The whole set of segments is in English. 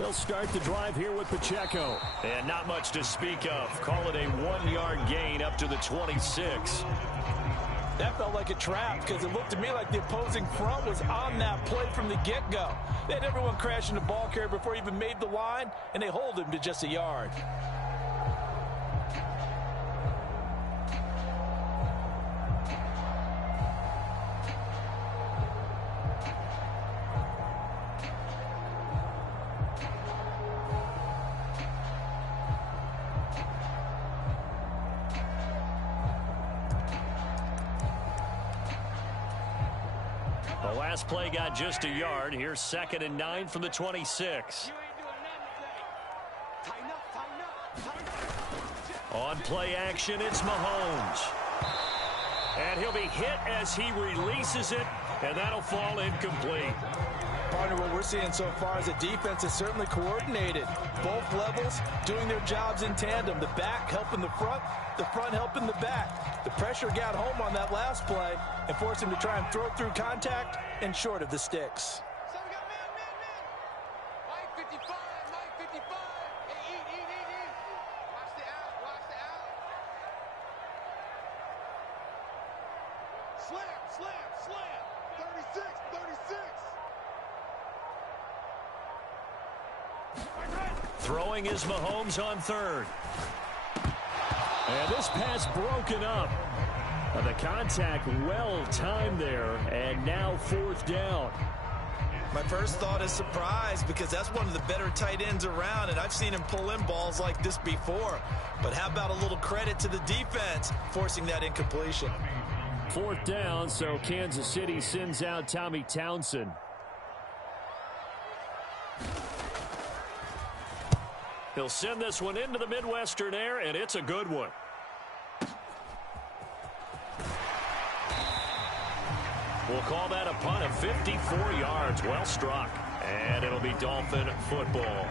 They'll start the drive here with Pacheco. And not much to speak of. Call it a 1-yard gain up to the 26. That felt like a trap because it looked to me like the opposing front was on that play from the get-go. They had everyone crashing the ball carrier before he even made the line, and they hold him to just a yard. The last play got just a yard. Here's 2nd and 9 from the 26. On play action, it's Mahomes. And he'll be hit as he releases it, and that'll fall incomplete. Partner, what we're seeing so far is the defense is certainly coordinated. Both levels doing their jobs in tandem. The back helping the front helping the back. The pressure got home on that last play and forced him to try and throw through contact and short of the sticks. Throwing is Mahomes on 3rd. And this pass broken up. The contact well timed there, and now 4th down. My first thought is surprise because that's one of the better tight ends around, and I've seen him pull in balls like this before. But how about a little credit to the defense forcing that incompletion? 4th down, so Kansas City sends out Tommy Townsend. He'll send this one into the Midwestern air, and it's a good one. We'll call that a punt of 54 yards. Well struck. And it'll be Dolphin football.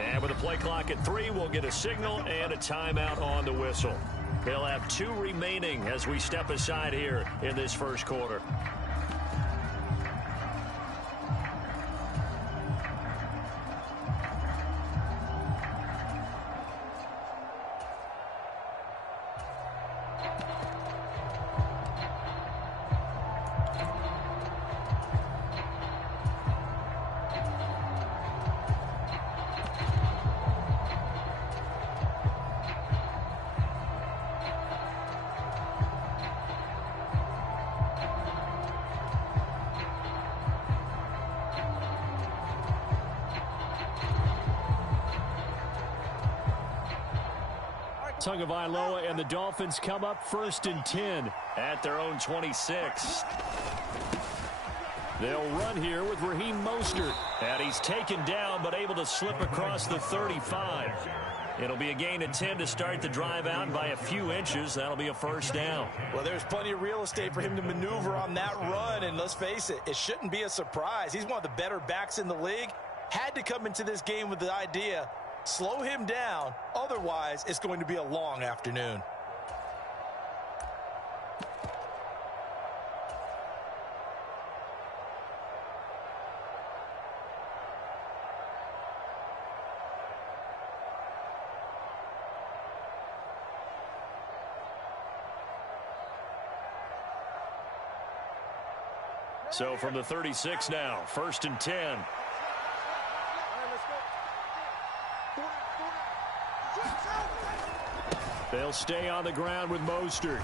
And with the play clock at 3, we'll get a signal and a timeout on the whistle. They'll have 2 remaining as we step aside here in this first quarter. Tagovailoa and the Dolphins come up 1st and 10 at their own 26. They'll run here with Raheem Mostert. And he's taken down but able to slip across the 35. It'll be a gain of 10 to start the drive out by a few inches. That'll be a 1st down. Well, there's plenty of real estate for him to maneuver on that run, and let's face it, it shouldn't be a surprise. He's one of the better backs in the league. Had to come into this game with the idea, slow him down, otherwise it's going to be a long afternoon. So from the 36 now, 1st and 10. They'll stay on the ground with Mostert.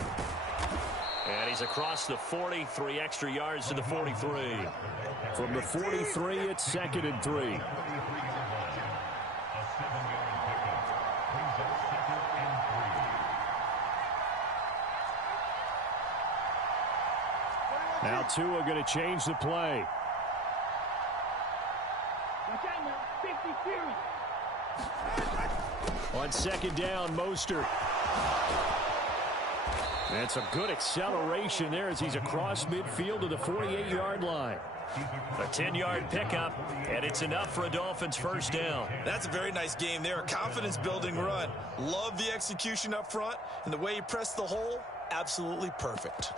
And he's across the 40, 3 extra yards to the 43. From the 43, it's 2nd and 3. Now Tua going to change the play. On second down, Mostert. And some good acceleration there as he's across midfield to the 48-yard line. A 10-yard pickup, and it's enough for a Dolphins first down. That's a very nice game there. A confidence-building run. Love the execution up front, and the way he pressed the hole, absolutely perfect.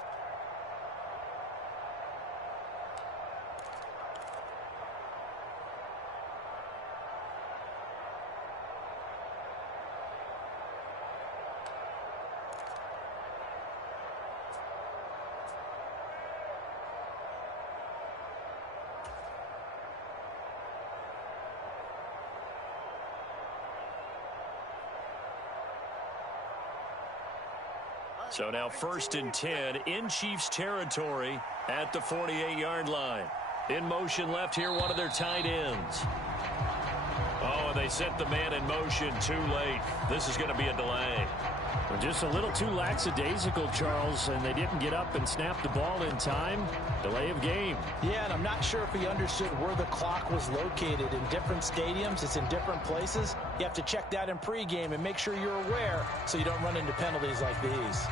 So now 1st and 10 in Chiefs territory at the 48-yard line. In motion left here, one of their tight ends. Oh, and they sent the man in motion too late. This is going to be a delay. Well, just a little too lackadaisical, Charles, and they didn't get up and snap the ball in time. Delay of game. Yeah, and I'm not sure if he understood where the clock was located. In different stadiums, it's in different places. You have to check that in pregame and make sure you're aware so you don't run into penalties like these.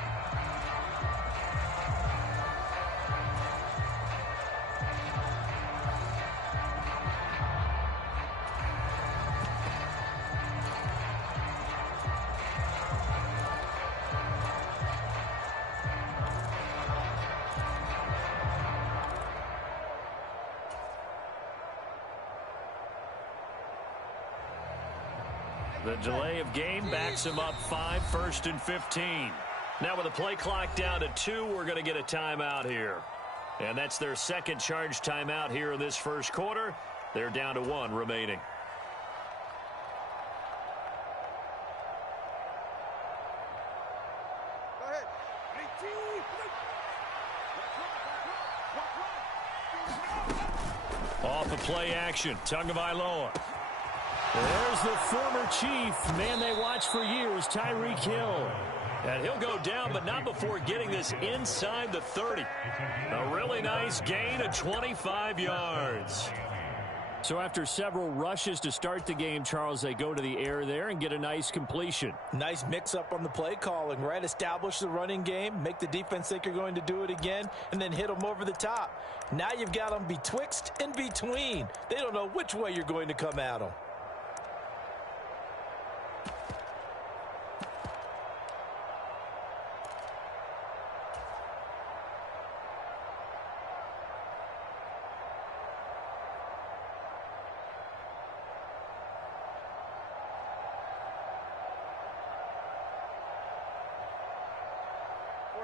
The delay of game backs him up 5, 1st and 15. Now with the play clock down to 2, we're going to get a timeout here. And that's their second charge timeout here in this first quarter. They're down to 1 remaining. Off of play action, Tagovailoa. There's the former Chief, man they watched for years, Tyreek Hill. And he'll go down, but not before getting this inside the 30. A really nice gain of 25 yards. So after several rushes to start the game, Charles, they go to the air there and get a nice completion. Nice mix-up on the play calling, right? Establish the running game, make the defense think you're going to do it again, and then hit them over the top. Now you've got them betwixt and between. They don't know which way you're going to come at them.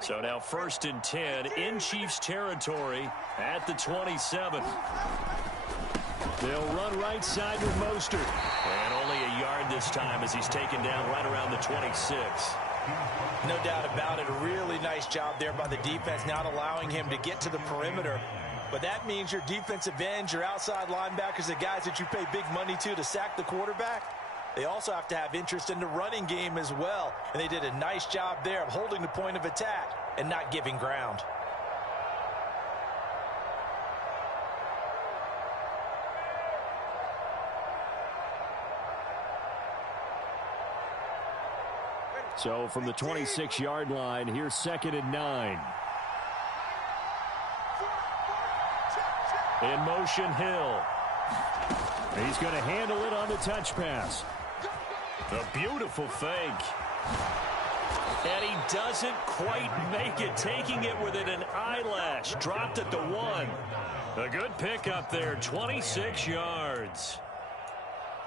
So now 1st and 10 in Chiefs territory at the 27. They'll run right side with Mostert. And only a yard this time as he's taken down right around the 26. No doubt about it. A really nice job there by the defense, not allowing him to get to the perimeter. But that means your defensive ends, your outside linebackers, the guys that you pay big money to sack the quarterback, they also have to have interest in the running game as well. And they did a nice job there of holding the point of attack and not giving ground. So from the 26-yard line, here's 2nd and 9. In motion, Hill. He's going to handle it on the touch pass. A beautiful fake. And he doesn't quite make it, taking it within an eyelash. Dropped at the 1. A good pickup there, 26 yards.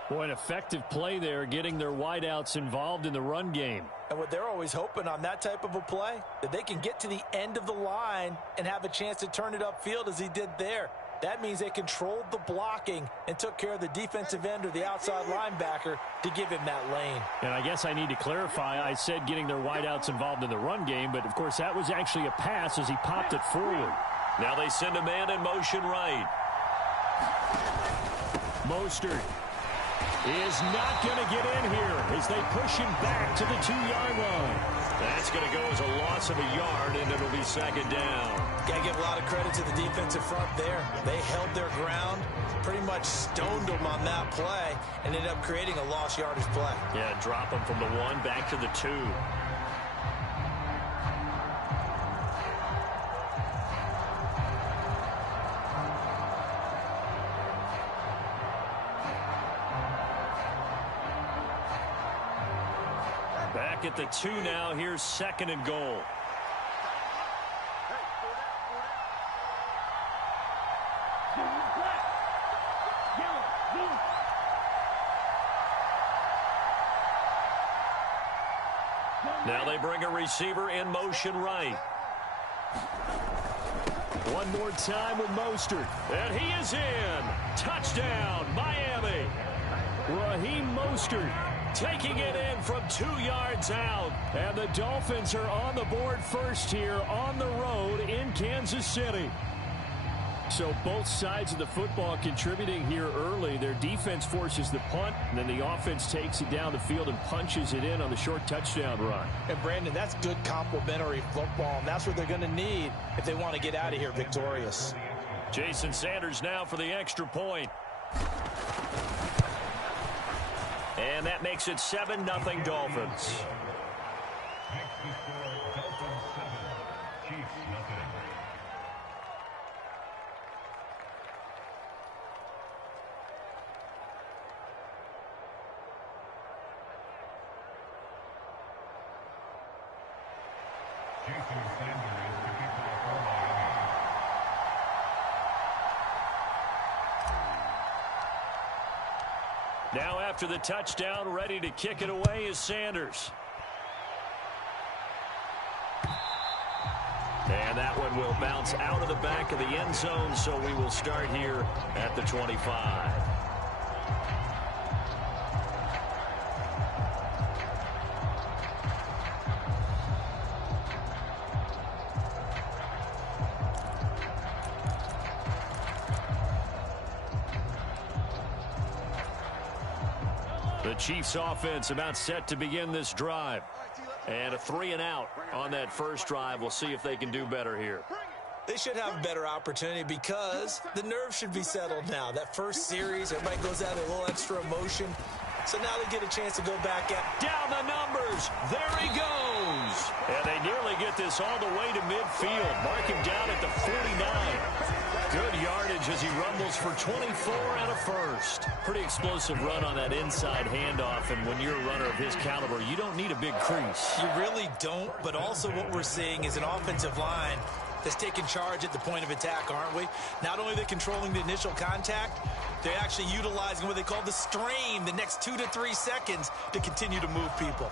Boy, an effective play there, getting their wideouts involved in the run game. And what they're always hoping on that type of a play, that they can get to the end of the line and have a chance to turn it upfield as he did there. That means they controlled the blocking and took care of the defensive end or the outside linebacker to give him that lane. And I guess I need to clarify, I said getting their wideouts involved in the run game, but of course that was actually a pass as he popped it forward. Now they send a man in motion right. Mostert. is not going to get in here as they push him back to the 2-yard line. That's going to go as a loss of a yard, and it'll be second down. Got to give a lot of credit to the defensive front there. They held their ground, pretty much stoned them on that play, and ended up creating a lost yardage play. Yeah, drop them from the 1 back to the 2. Back at the 2 now. Here's second and goal. Now they bring a receiver in motion right. One more time with Mostert. And he is in. Touchdown, Miami. Raheem Mostert taking it in from 2 yards out. And the Dolphins are on the board first here on the road in Kansas City. So both sides of the football contributing here early. Their defense forces the punt, and then the offense takes it down the field and punches it in on the short touchdown run. And, Brandon, that's good complementary football, and that's what they're going to need if they want to get out of here victorious. Jason Sanders now for the extra point. And that makes it 7-0 Dolphins. Now after the touchdown, ready to kick it away is Sanders. And that one will bounce out of the back of the end zone, so we will start here at the 25. The Chiefs offense about set to begin this drive. And a 3-and-out on that first drive. We'll see if they can do better here. They should have a better opportunity because the nerves should be settled now. That first series, everybody goes out a little extra emotion. So now they get a chance to go back at down the numbers. There he goes. And they nearly get this all the way to midfield. Mark him down at the 49. Good yardage as he rumbles for 24 and a first. Pretty explosive run on that inside handoff, and when you're a runner of his caliber, you don't need a big crease. You really don't, but also what we're seeing is an offensive line that's taking charge at the point of attack, aren't we? Not only are they controlling the initial contact, they're actually utilizing what they call the strain, the next 2 to 3 seconds to continue to move people.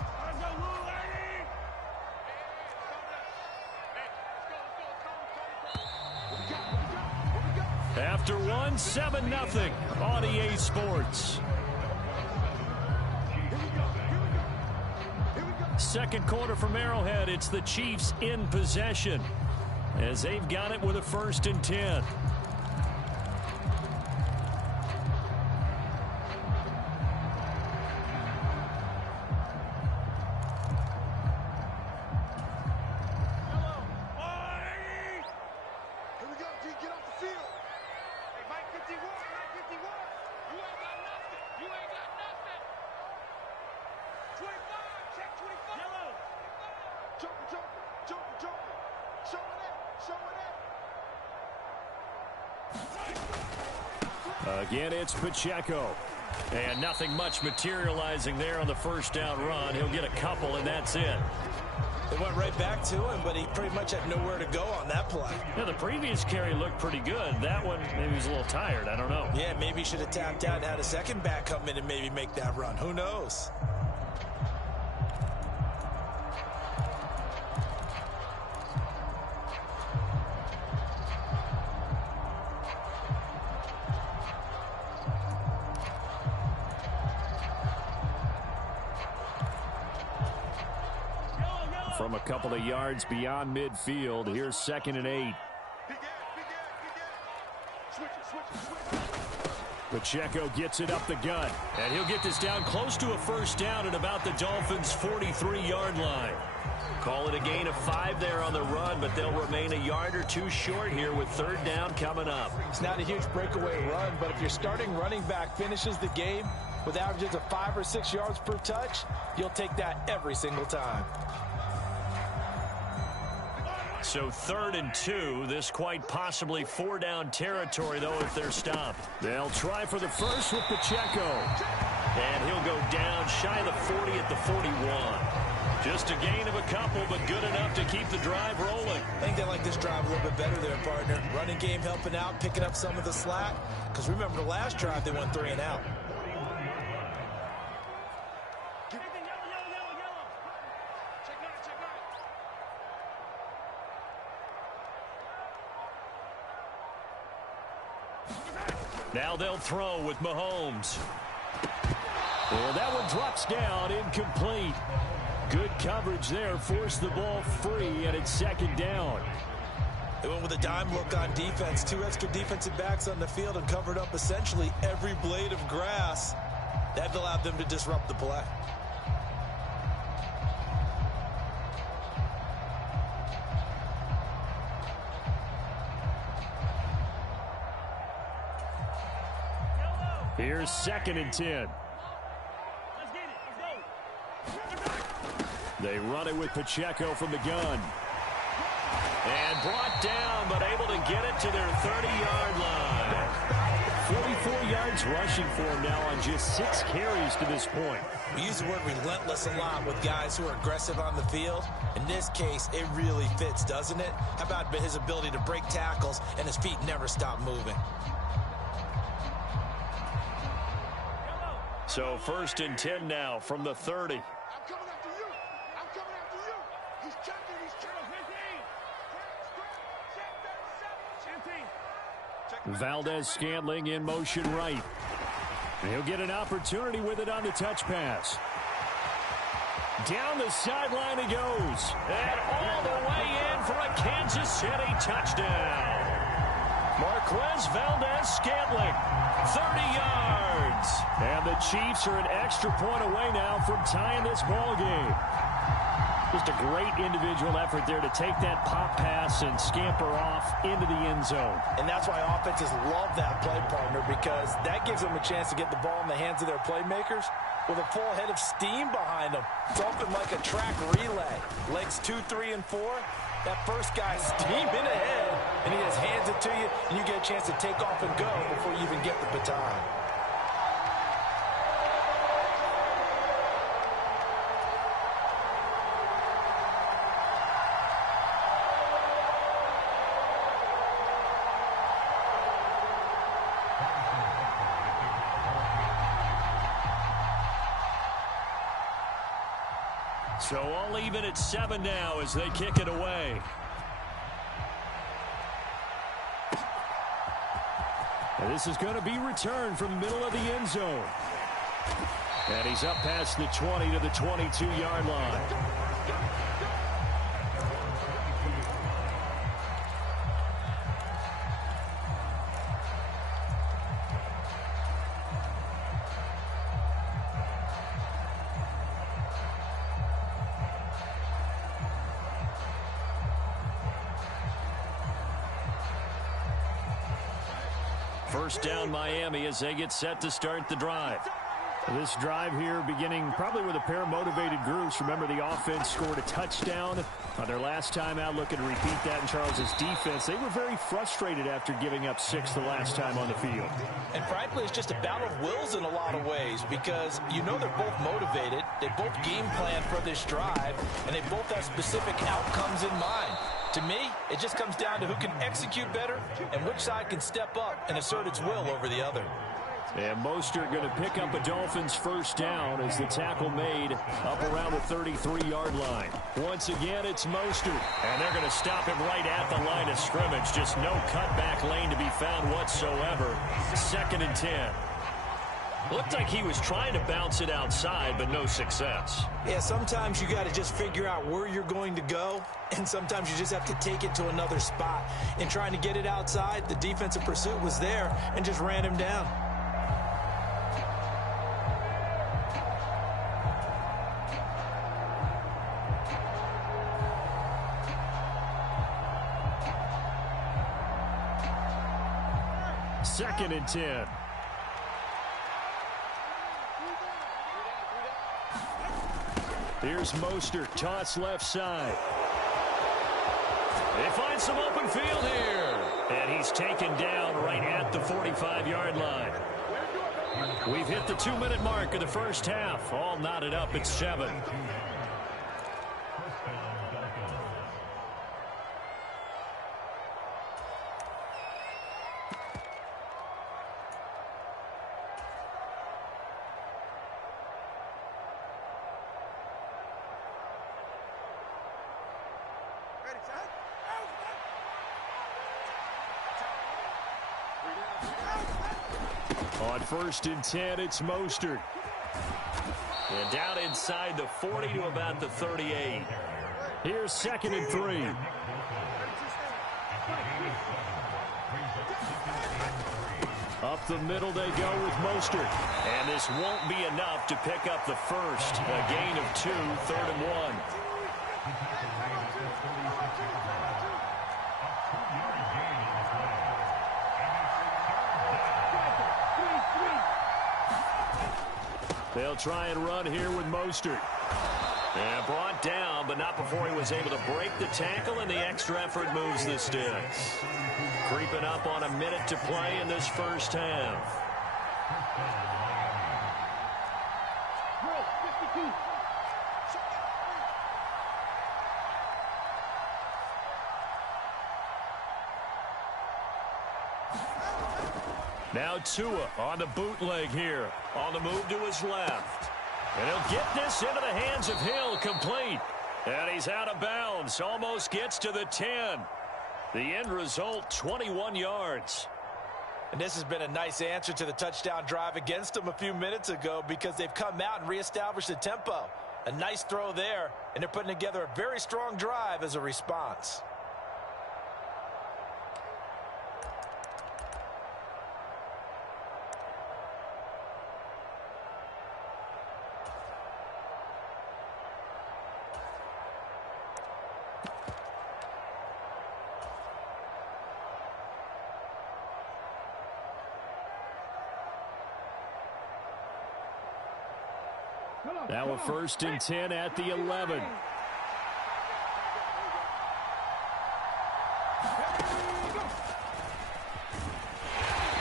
After one, 7-0 on EA Sports. Second quarter from Arrowhead. It's the Chiefs in possession as they've got it with a 1st and 10. Again, it's Pacheco. And nothing much materializing there on the first down run. He'll get a couple, and that's it. They went right back to him, but he pretty much had nowhere to go on that play. Yeah, the previous carry looked pretty good. That one, maybe he was a little tired. I don't know. Yeah, maybe he should have tapped out and had a second back come in and maybe make that run. Who knows? From a couple of yards beyond midfield, here's 2nd and 8. Pacheco gets it up the gut. And he'll get this down close to a first down at about the Dolphins' 43-yard line. Call it a gain of 5 there on the run, but they'll remain a yard or two short here with third down coming up. It's not a huge breakaway run, but if your starting running back finishes the game with averages of 5 or 6 yards per touch, you'll take that every single time. So 3rd and 2, this quite possibly 4-down territory, though, if they're stopped. They'll try for the first with Pacheco. And he'll go down shy of the 40 at the 41. Just a gain of a couple, but good enough to keep the drive rolling. I think they like this drive a little bit better there, partner. Running game helping out, picking up some of the slack. Because remember the last drive, they went 3 and out. Now they'll throw with Mahomes. Well, that one drops down, incomplete. Good coverage there, forced the ball free, and it's 2nd down. They went with a dime look on defense, 2 extra defensive backs on the field and covered up essentially every blade of grass. That allowed them to disrupt the play. Here's 2nd and 10. They run it with Pacheco from the gun. And brought down, but able to get it to their 30-yard line. 44 yards rushing for him now on just 6 carries to this point. We use the word relentless a lot with guys who are aggressive on the field. In this case, it really fits, doesn't it? How about his ability to break tackles and his feet never stop moving? So 1st and 10 now from the 30. I'm coming after you. I'm coming after you. He's checking. He's checking. Valdez-Scantling in motion right. He'll get an opportunity with it on the touch pass. Down the sideline he goes. And all the way in for a Kansas City touchdown. Marquez Valdez-Scantling, 30 yards. And the Chiefs are an extra point away now from tying this ball game. Just a great individual effort there to take that pop pass and scamper off into the end zone. And that's why offenses love that play, partner, because that gives them a chance to get the ball in the hands of their playmakers with a full head of steam behind them. It's often like a track relay. Legs 2, 3, and 4. That first guy steaming ahead, and he just hands it to you, and you get a chance to take off and go before you even get the baton. So all even at 7 now as they kick it away. And this is going to be returned from the middle of the end zone. And he's up past the 20 to the 22-yard line. First down Miami as they get set to start the drive. This drive here beginning probably with a pair of motivated groups. Remember, the offense scored a touchdown on their last time out. Looking to repeat that in Charles's defense. They were very frustrated after giving up 6 the last time on the field. And frankly, it's just a battle of wills in a lot of ways because you know they're both motivated. They both game plan for this drive, and they both have specific outcomes in mind. To me, it just comes down to who can execute better and which side can step up and assert its will over the other. And Mostert going to pick up a Dolphins first down as the tackle made up around the 33-yard line. Once again, it's Mostert. And they're going to stop him right at the line of scrimmage. Just no cutback lane to be found whatsoever. 2nd and 10. Looked like he was trying to bounce it outside, but no success. Yeah, sometimes you got to just figure out where you're going to go, and sometimes you just have to take it to another spot. In trying to get it outside, the defensive pursuit was there and just ran him down. 2nd and 10. Here's Mostert, toss left side. They find some open field here. And he's taken down right at the 45-yard line. We've hit the 2-minute mark of the first half. All knotted up at 7. On 1st and 10, it's Mostert. And down inside the 40 to about the 38. Here's 2nd and 3. Up the middle they go with Mostert. And this won't be enough to pick up the first. A gain of 2, 3rd and 1. They'll try and run here with Mostert. And brought down, but not before he was able to break the tackle, and the extra effort moves the sticks. Creeping up on a minute to play in this first half. Now Tua on the bootleg here. On the move to his left. And he'll get this into the hands of Hill, complete. And he's out of bounds. Almost gets to the 10. The end result, 21 yards. And this has been a nice answer to the touchdown drive against them a few minutes ago, because they've come out and reestablished the tempo. A nice throw there, and they're putting together a very strong drive as a response. Now a 1st and 10 at the 11.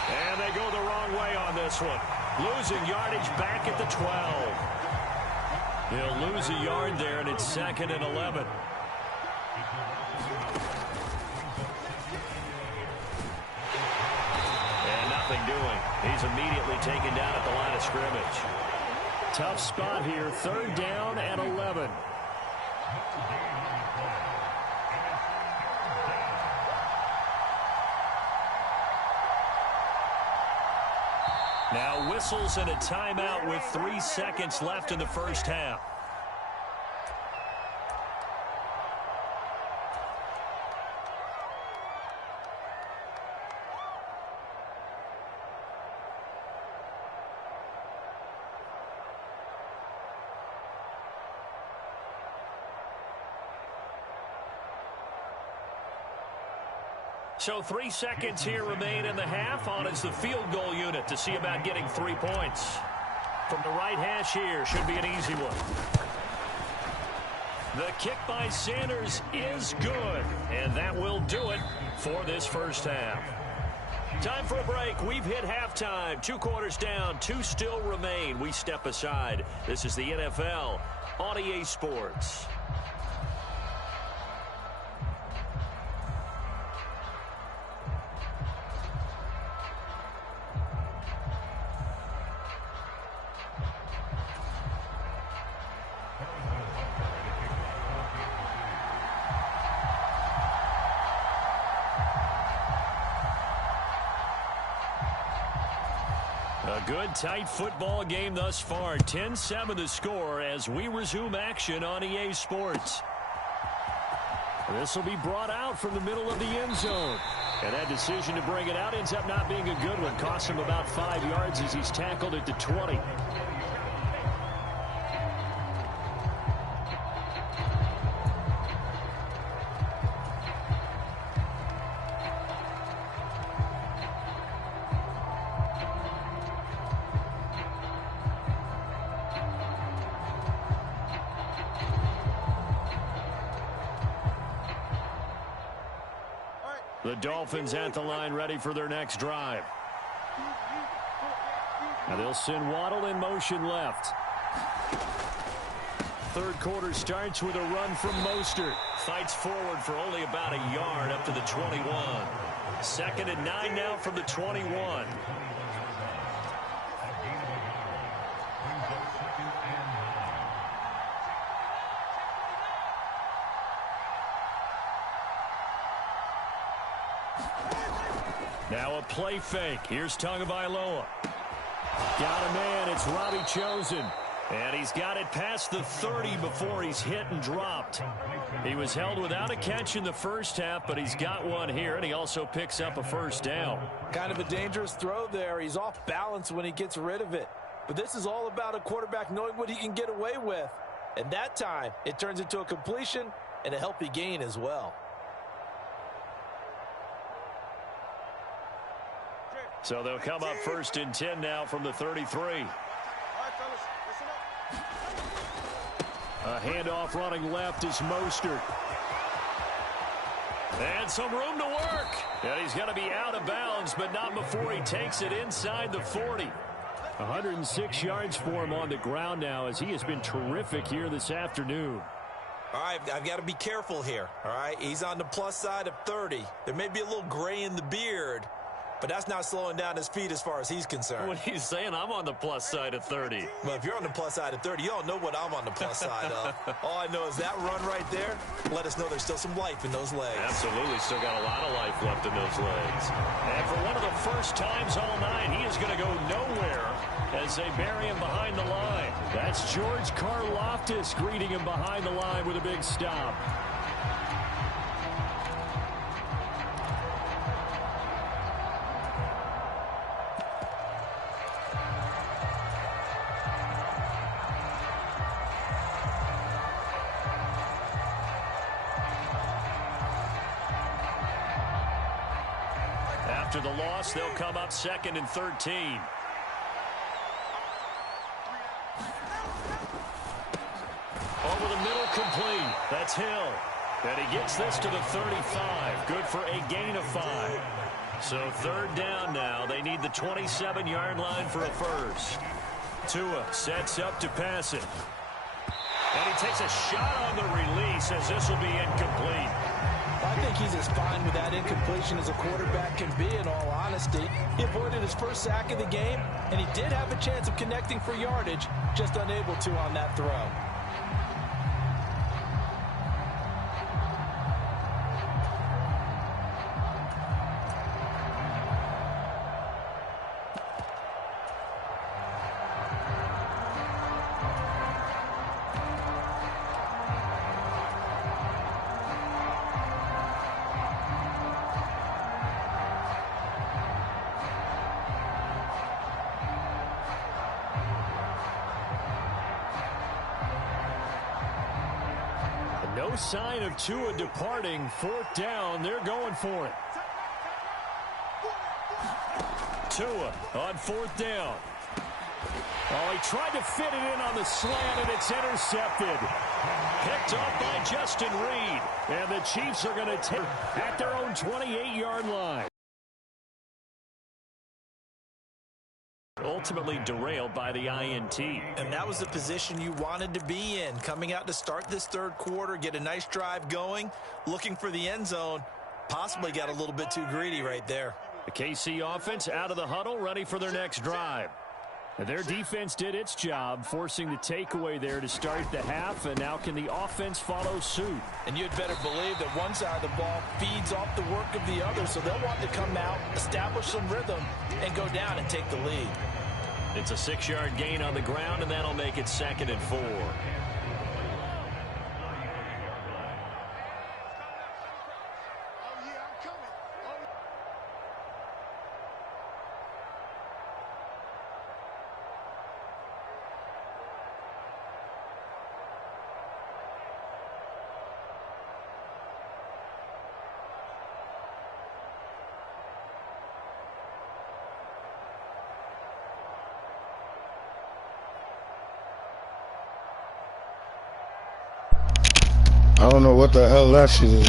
And they go the wrong way on this one. Losing yardage back at the 12. He'll lose a yard there, and it's 2nd and 11. And nothing doing. He's immediately taken down at the line of scrimmage. Tough spot here, 3rd down and 11. Now whistles and a timeout with 3 seconds left in the first half. So 3 seconds here remain in the half. On is the field goal unit to see about getting 3 points. From the right hash here, should be an easy one. The kick by Sanders is good, and that will do it for this first half. Time for a break. We've hit halftime. 2 quarters down, 2 still remain. We step aside. This is the NFL on EA Sports. A good, tight football game thus far. 10-7 the score as we resume action on EA Sports. This will be brought out from the middle of the end zone. And that decision to bring it out ends up not being a good one. Costs him about 5 yards as he's tackled at the 20. The Dolphins at the line ready for their next drive. Now they'll send Waddle in motion left. Third quarter starts with a run from Mostert. Fights forward for only about a yard up to the 21. 2nd and 9 now from the 21. Now a play fake. Here's Tagovailoa. Got a man. It's Robbie Chosen. And he's got it past the 30 before he's hit and dropped. He was held without a catch in the first half, but he's got one here, and he also picks up a first down. Kind of a dangerous throw there. He's off balance when he gets rid of it. But this is all about a quarterback knowing what he can get away with. And that time, it turns into a completion and a healthy gain as well. So they'll come up 1st and 10 now from the 33. A handoff running left is Mostert. And some room to work. And he's going to be out of bounds, but not before he takes it inside the 40. 106 yards for him on the ground now, as he has been terrific here this afternoon. All right, I've got to be careful here. All right, he's on the plus side of 30. There may be a little gray in the beard, but that's not slowing down his feet as far as he's concerned. What he's saying, I'm on the plus side of 30. Well, if you're on the plus side of 30, you don't know what I'm on the plus side of. All I know is that run right there let us know there's still some life in those legs. Absolutely, still got a lot of life left in those legs. And for one of the first times all night, he is going to go nowhere as they bury him behind the line. That's George Karlaftis greeting him behind the line with a big stop. After the loss, they'll come up 2nd and 13. Over the middle, complete. That's Hill. And he gets this to the 35. Good for a gain of 5. So 3rd down now. They need the 27-yard line for a first. Tua sets up to pass it. And he takes a shot on the release as this will be incomplete. I think he's as fine with that incompletion as a quarterback can be, in all honesty. He avoided his first sack of the game, and he did have a chance of connecting for yardage, just unable to on that throw. No sign of Tua departing. 4th down. They're going for it. Tua on 4th down. Oh, he tried to fit it in on the slant, and it's intercepted. Picked off by Justin Reed. And the Chiefs are going to take at their own 28-yard line. Ultimately derailed by the INT. And that was the position you wanted to be in. Coming out to start this 3rd quarter, get a nice drive going, looking for the end zone. Possibly got a little bit too greedy right there. The KC offense out of the huddle, ready for their next drive. And their defense did its job, forcing the takeaway there to start the half, and now can the offense follow suit? And you'd better believe that one side of the ball feeds off the work of the other, so they'll want to come out, establish some rhythm, and go down and take the lead. It's a 6-yard gain on the ground, and that'll make it 2nd and 4. I don't know what the hell that shit is.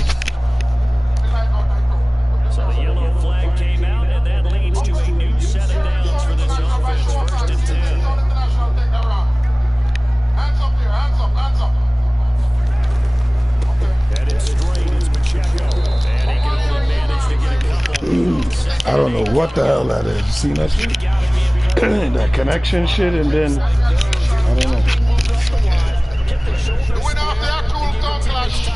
I don't know what the hell that is. You seen that shit? That connection shit, and then I don't know. The winner of the Cool Town Clash,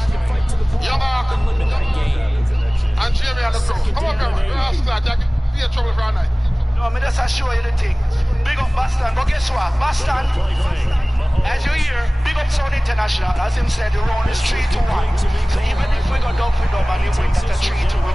Young Ark and Jamie and the crew. Come on, man. Rasta, Jack, be in trouble for a night. No, me just show you the thing. Big up Boston, but guess what? Boston, as you hear, big up Sound International. As him said, the round is 3-1. So even if we go down for them and you win, that's a 3-2.